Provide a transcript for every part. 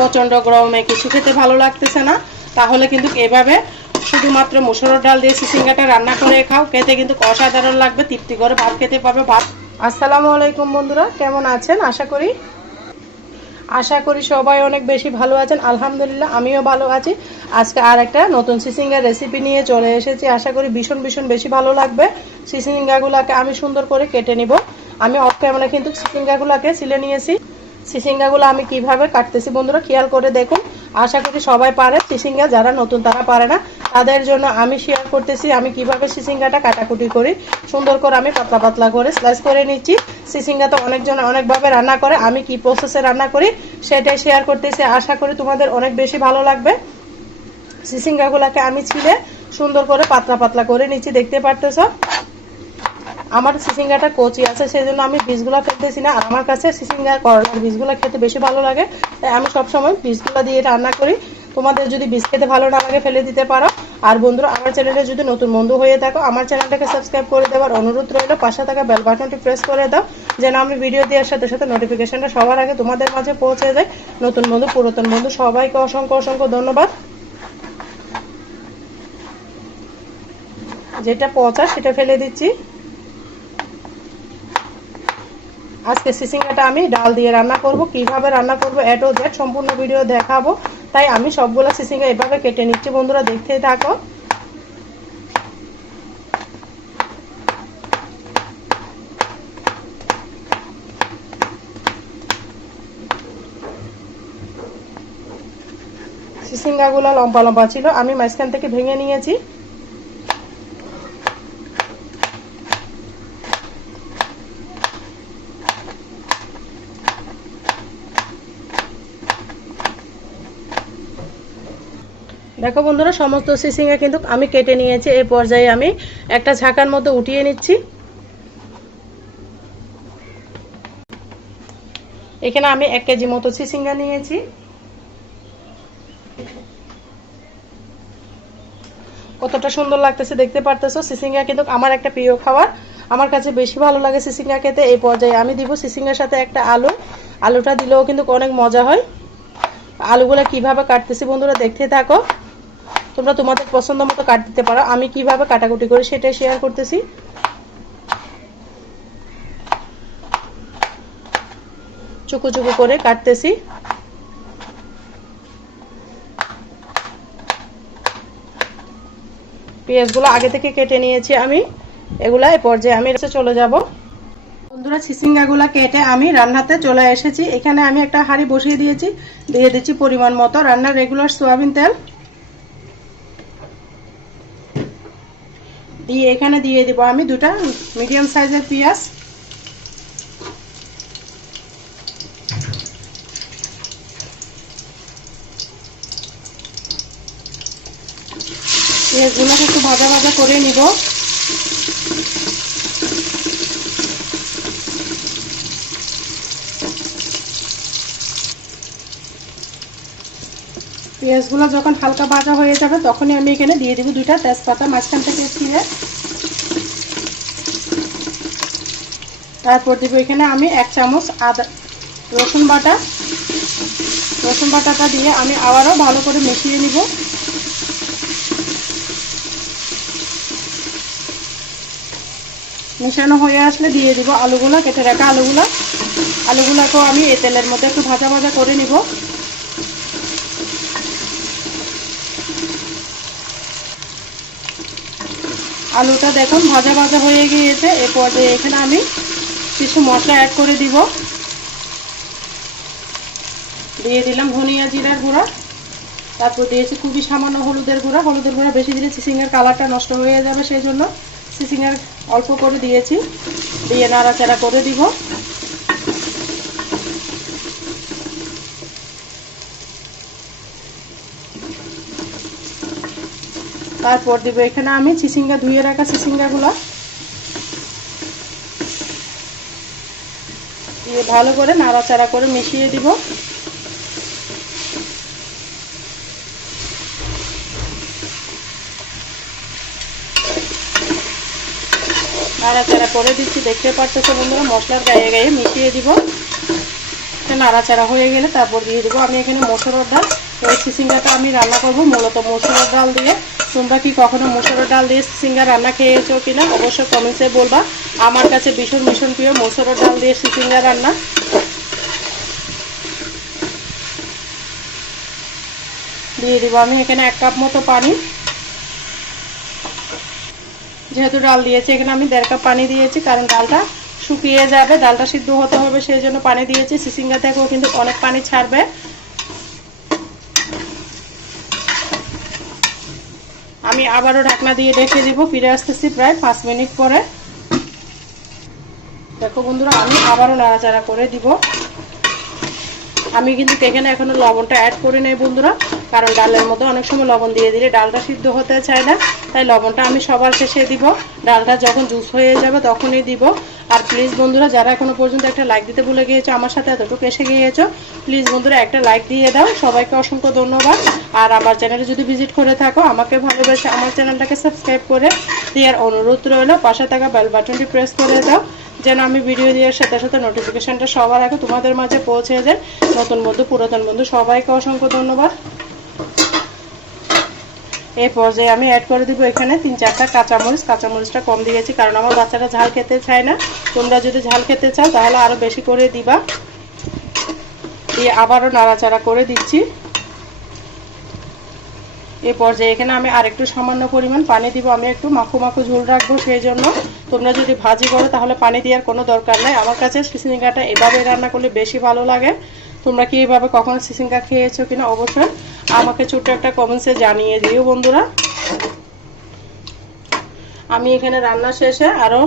প্রচণ্ড গরমে কিছু খেতে ভালো লাগতেছে না, তাহলে কিন্তু এভাবে শুধুমাত্র মসুরের ডাল দিয়ে চিচিঙ্গাটা রান্না করে খাও, খেতে কিন্তু অসাধারণ লাগবে, তৃপ্তি করে ভাত খেতে পারবে। ভাত। আসসালামু আলাইকুম বন্ধুরা, কেমন আছেন? আশা করি সবাই অনেক বেশি ভালো আছেন। আলহামদুলিল্লাহ আমিও ভালো আছি। আজকে আর একটা নতুন চিচিঙ্গার রেসিপি নিয়ে চলে এসেছি। আশা করি ভীষণ বেশি ভালো লাগবে। চিচিঙ্গাগুলোকে আমি সুন্দর করে কেটে নিব। আমি অফ ক্যামেরা কিন্তু চিচিঙ্গাগুলোকে ছিলে নিয়েছি। চিচিঙ্গাগুলো আমি কিভাবে কাটতেছি বন্ধুরা খেয়াল করে দেখুন। আশা করি সবাই পারে চিচিঙ্গা, যারা নতুন তারা পারে না, তাদের জন্য আমি শেয়ার করতেছি আমি কিভাবে চিচিঙ্গাটা কাটাকুটি করি। সুন্দর করে আমি পাতলা করে স্লাইস করে নিচ্ছি। চিচিঙ্গা তো অনেকজন অনেকভাবে রান্না করে, আমি কি প্রসেসে রান্না করি সেটাই শেয়ার করতেছি। আশা করি তোমাদের অনেক বেশি ভালো লাগবে। চিচিঙ্গাগুলোকে আমি ছিলে সুন্দর করে পাতলা করে নিচ্ছি, দেখতে পারতেছো। আমার চিচিঙ্গাটা কচি আছে, সেই জন্য আমি বীজগুলো ফেলতেছি না। আর আমার কাছে চিচিঙ্গা করলার বীজগুলো খেতে বেশি ভালো লাগে, তাই আমি সবসময় বীজগুলো দিয়ে রান্না করি। তোমাদের যদি বীজ খেতে ভালো না লাগে ফেলে দিতে পারো। আর বন্ধুরা, আমার চ্যানেলে যদি নতুন বন্ধু হয়ে থাকো, আমার চ্যানেলটাকে সাবস্ক্রাইব করে দেওয়ার অনুরোধ রইল। পাশে থাকা বেল বাটনটি প্রেস করে দাও, যেন আমি ভিডিও দেওয়ার সাথে সাথে নোটিফিকেশনটা সবার আগে তোমাদের মাঝে পৌঁছে যায়। নতুন বন্ধু, পুরাতন বন্ধু সবাইকে অসংখ্য ধন্যবাদ। যেটা পচা সেটা ফেলে দিচ্ছি। আজকে চিচিঙ্গাটা আমি ডাল দিয়ে রান্না করব। কিভাবে রান্না করব এ টু জেড সম্পূর্ণ ভিডিও দেখাবো, তাই আমি সবগুলো চিচিঙ্গা এভাবে কেটে নিচ্ছি। বন্ধুরা দেখতেই থাকো। চিচিঙ্গাগুলো লম্বা ছিল, আমি মাঝখান থেকে ভেঙে নিয়েছি। দেখো বন্ধুরা, সমস্ত চিচিঙ্গা কিন্তু আমি কেটে নিয়েছি। এই পর্যায়ে আমি একটা ঝাঁকার মধ্যে উঠিয়ে নিচ্ছি। এখানে আমি 1 কেজি মতো চিচিঙ্গা নিয়েছি। কতটা সুন্দর লাগতেছে দেখতে পারতেছো। চিচিঙ্গা কিন্তু আমার একটা প্রিয় খাবার, আমার কাছে বেশি ভালো লাগে চিচিঙ্গা খেতে। এই পর্যায়ে আমি দিব চিচিঙ্গার সাথে একটা আলুটা দিলেও কিন্তু অনেক মজা হয়। আলুগুলো কিভাবে কাটতেছি বন্ধুরা দেখতে থাকো। তোমরা তোমাদের পছন্দ মতো কাট দিতে পারো, আমি কিভাবে কাটাকুটি করি সেটাই শেয়ার করতেছি। চুকু করে কাটতেছি। পেঁয়াজগুলো আগে থেকে কেটে নিয়েছি আমি, এগুলা এই পর্যায়ে আমি চলে যাব। বন্ধুরা, চিচিঙ্গাগুলো কেটে আমি রান্নাতে চলে এসেছি। এখানে আমি একটা হাঁড়ি বসিয়ে দিয়েছি, দিয়ে দিচ্ছি পরিমাণ মতো রান্নার রেগুলার সয়াবিন তেল। দিয়ে এখানে দিয়ে দিব আমি 2টা মিডিয়াম সাইজের পেঁয়াজ। পেঁয়াজগুলোকে একটু ভাজা করে নিব। পেঁয়াজগুলো যখন হালকা ভাজা হয়ে যাবে তখনই আমি এখানে দিয়ে দিব 2টা তেজপাতা মাঝখান থেকে ছিঁড়ে। তারপর দিব এখানে আমি 1 চামচ রসুন বাটাটা দিয়ে আমি আবারও ভালো করে মিশিয়ে নিব। মেশানো হয়ে আসলে দিয়ে দিব আলুগুলো, কেটে রাখা আলুগুলোকেও আমি এই তেলের মধ্যে একটু ভাজা করে নিব। আলুটা দেখুন ভাজা হয়ে গিয়েছে। এই পর্যায়ে এখানে আমি কিছু মশলা অ্যাড করে দিব। দিয়ে দিলাম ধনিয়া জিরার গুঁড়া, তারপর দিয়েছি খুবই সামান্য হলুদের গুঁড়া বেশি দিলে চিচিঙ্গার কালারটা নষ্ট হয়ে যাবে, সেই জন্য চিচিঙ্গার অল্প করে দিয়েছি। দিয়ে নাড়াচাড়া করে দিব। তারপর দিব এখানে আমি চিচিঙ্গা ধুয়ে রাখা চিচিঙ্গাগুলো দিয়ে ভালো করে নাড়াচাড়া করে মিশিয়ে দিব। নাড়াচাড়া করে দিচ্ছি, দেখতে পারতেছো বন্ধুরা। মশলার গায়ে মিশিয়ে দিব। নাড়াচাড়া হয়ে গেলে তারপর দিয়ে দেবো আমি এখানে মসুরের ডাল। এই সিসিঙ্গাটা আমি রান্না করব মূলত মসুরের ডাল দিয়ে। তোমরা কি কখনো মসুরের ডাল দিয়ে সিসিঙ্গা রান্না খেয়েছো কিনা অবশ্যই কমেন্টসে বলবা। আমার কাছে ভীষণ ভীষণ প্রিয় মসুরের ডাল দিয়ে সিসিঙ্গা রান্না। দিয়ে দিব আমি এখানে 1 কাপ মতো পানি। যেহেতু ডাল দিয়েছি এখানে আমি 1.5 কাপ পানি দিয়েছি, কারণ ডালটা শুকিয়ে যাবে, ডালটা সিদ্ধ হতে হবে, সেই জন্য পানি দিয়েছি। সিসিঙ্গা থেকেও কিন্তু অনেক পানি ছাড়বে। আমি আবারও ঢাকনা দিয়ে ঢেকে দিব। ফিরে আসতেছি প্রায় 5 মিনিট পরে। দেখো বন্ধুরা আমি আবারও নাড়াচাড়া করে দিব। আমি কিন্তু এখানে এখনো লবণটা অ্যাড করি নাই বন্ধুরা, কারণ ডালের মধ্যে অনেক সময় লবণ দিয়ে দিলে ডালটা সিদ্ধ হতে চায় না, তাই লবণটা আমি সবার শেষে দিব। ডালটা যখন জুস হয়ে যাবে তখনই দিব। আর প্লিজ বন্ধুরা যারা এখনো পর্যন্ত একটা লাইক দিতে ভুলে গিয়েছো, আমার সাথে এতটুকু এসে গিয়েছো, প্লিজ বন্ধুরা একটা লাইক দিয়ে দাও। সবাইকে অসংখ্য ধন্যবাদ। আর আমার চ্যানেলে যদি ভিজিট করে থাকো, আমাকে ভালোবেসে আমার চ্যানেলটাকে সাবস্ক্রাইব করে দেওয়ার অনুরোধ রইল। পাশে থাকা বেল বাটনটি প্রেস করে দাও, যেন আমি ভিডিও দেওয়ার সাথে সাথে নোটিফিকেশনটা সবার আগে তোমাদের মাঝে পৌঁছে যায়। নতুন বন্ধু পুরাতন বন্ধু সবাইকে অসংখ্য ধন্যবাদ। এই পর্যায়ে আমি অ্যাড করে দিব এখানে 3-4টা কাঁচামরিচ। কাঁচামরিচটা কম দিয়েছি কারণ আমার বাচ্চারা ঝাল খেতে চায় না। তোমরা যদি ঝাল খেতে চাও তাহলে আরও বেশি করে দিবা। দিয়ে আবারও নাড়াচাড়া করে দিচ্ছি। এই পর্যায়ে এখানে আমি আরেকটু সামান্য পরিমাণ পানি দিব। আমি একটু মাখো মাখো ঝোল রাখবো, সেই জন্য। তোমরা যদি ভাজি করো তাহলে পানি দেওয়ার কোনো দরকার নাই। আমার কাছে সিসিঙ্গাটা এভাবে রান্না করলে বেশি ভালো লাগে। তোমরা কি এইভাবে কখনো সিসিঙ্গা খেয়েছো কিনা অবশ্যই আমাকে ছোট্ট একটা কমেন্টসে জানিয়ে দিও বন্ধুরা। আমি এখানে রান্না শেষে আরও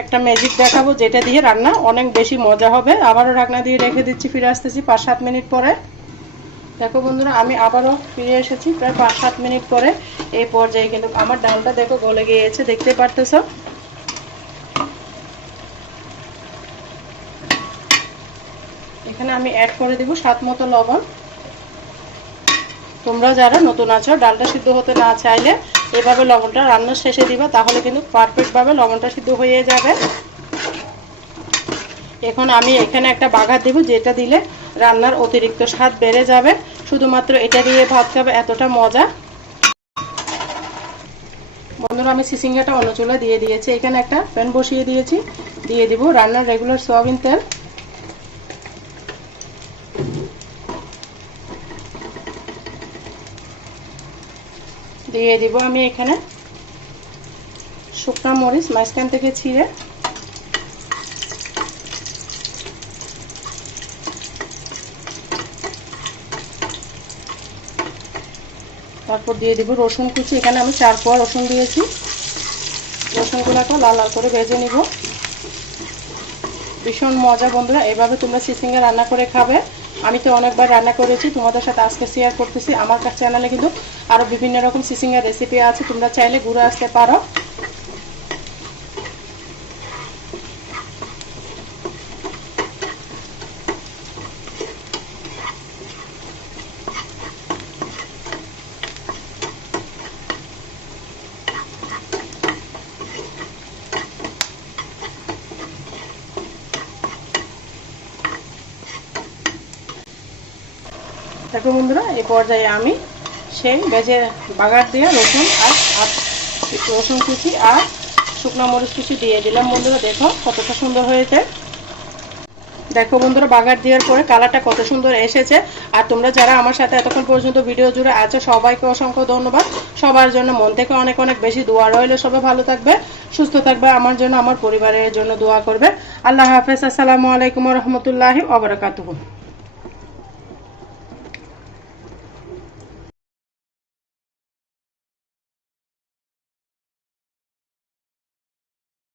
একটা ম্যাজিক দেখাবো, যেটা দিয়ে রান্না অনেক বেশি মজা হবে। আবারও ঢাকনা দিয়ে রেখে দিচ্ছি। ফিরে আসতেছি 5-7 মিনিট পরে। দেখো বন্ধুরা আমি আবারও ফিরে এসেছি প্রায় 5-7 মিনিট পরে। এই পর্যায়ে কিন্তু আমার ডালটা দেখো গলে গিয়েছে, দেখতে পারতেছো। এখানে আমি অ্যাড করে দিব স্বাদ মতো লবণ। তোমরা যারা নতুন আছো ডালটা সিদ্ধ হতে না চাইলে এভাবে লবণটা রান্নার শেষে দিবা, তাহলে কিন্তু পারফেক্টভাবে লবণটা সিদ্ধ হয়ে যাবে। এখন আমি এখানে একটা বাগার দেব, যেটা দিলে রান্নার অতিরিক্ত স্বাদ বেড়ে যাবে। শুধুমাত্র এটা দিয়ে ভাত খাবে, এতটা মজা। বন্ধুরা আমি সিসিঙ্গাটা অন্য চুলায় দিয়ে দিয়েছি। এখানে একটা প্যান বসিয়ে দিয়েছি। দিয়ে দিব রান্নার রেগুলার সয়াবিন তেল। দিয়ে দিব আমি এখানে শুকনো মরিচ মাঝখান থেকে ছিঁড়ে। তারপর দিয়ে দিব রসুন কুচি। এখানে আমি 4 কোয়া রসুন দিয়েছি। রসুনগুলোকে লাল লাল করে ভেজে নিব। ভীষণ মজা বন্ধুরা, এভাবে তোমরা সিসিঙ্গা রান্না করে খাবে। আমি তো অনেকবার রান্না করেছি, তোমাদের সাথে আজকে শেয়ার করতেছি। আমার চ্যানেলে কিন্তু আরও বিভিন্ন রকম সিসিঙ্গার রেসিপি আছে, তোমরা চাইলে ঘুরে আসতে পারো। দেখো বন্ধুরা এই পর্যায়ে আমি সেই ভেজে বাগার দিয়ে রসুন রসুন কুচি আর শুকনো মরিচ কুচি দিয়ে দিলাম। বন্ধুরা দেখো কতটা সুন্দর হয়েছে। দেখো বন্ধুরা বাগার দেওয়ার পরে কালারটা কত সুন্দর এসেছে। আর তোমরা যারা আমার সাথে এতক্ষণ পর্যন্ত ভিডিও জুড়ে আছো সবাইকে অসংখ্য ধন্যবাদ। সবার জন্য মন থেকে অনেক অনেক বেশি দোয়া রইল। সবাই ভালো থাকবে, সুস্থ থাকবে, আমার জন্য আমার পরিবারের জন্য দোয়া করবে। আল্লাহ হাফেজ। আসসালামু আলাইকুম ওয়া রাহমাতুল্লাহি ওয়া বারাকাতুহু।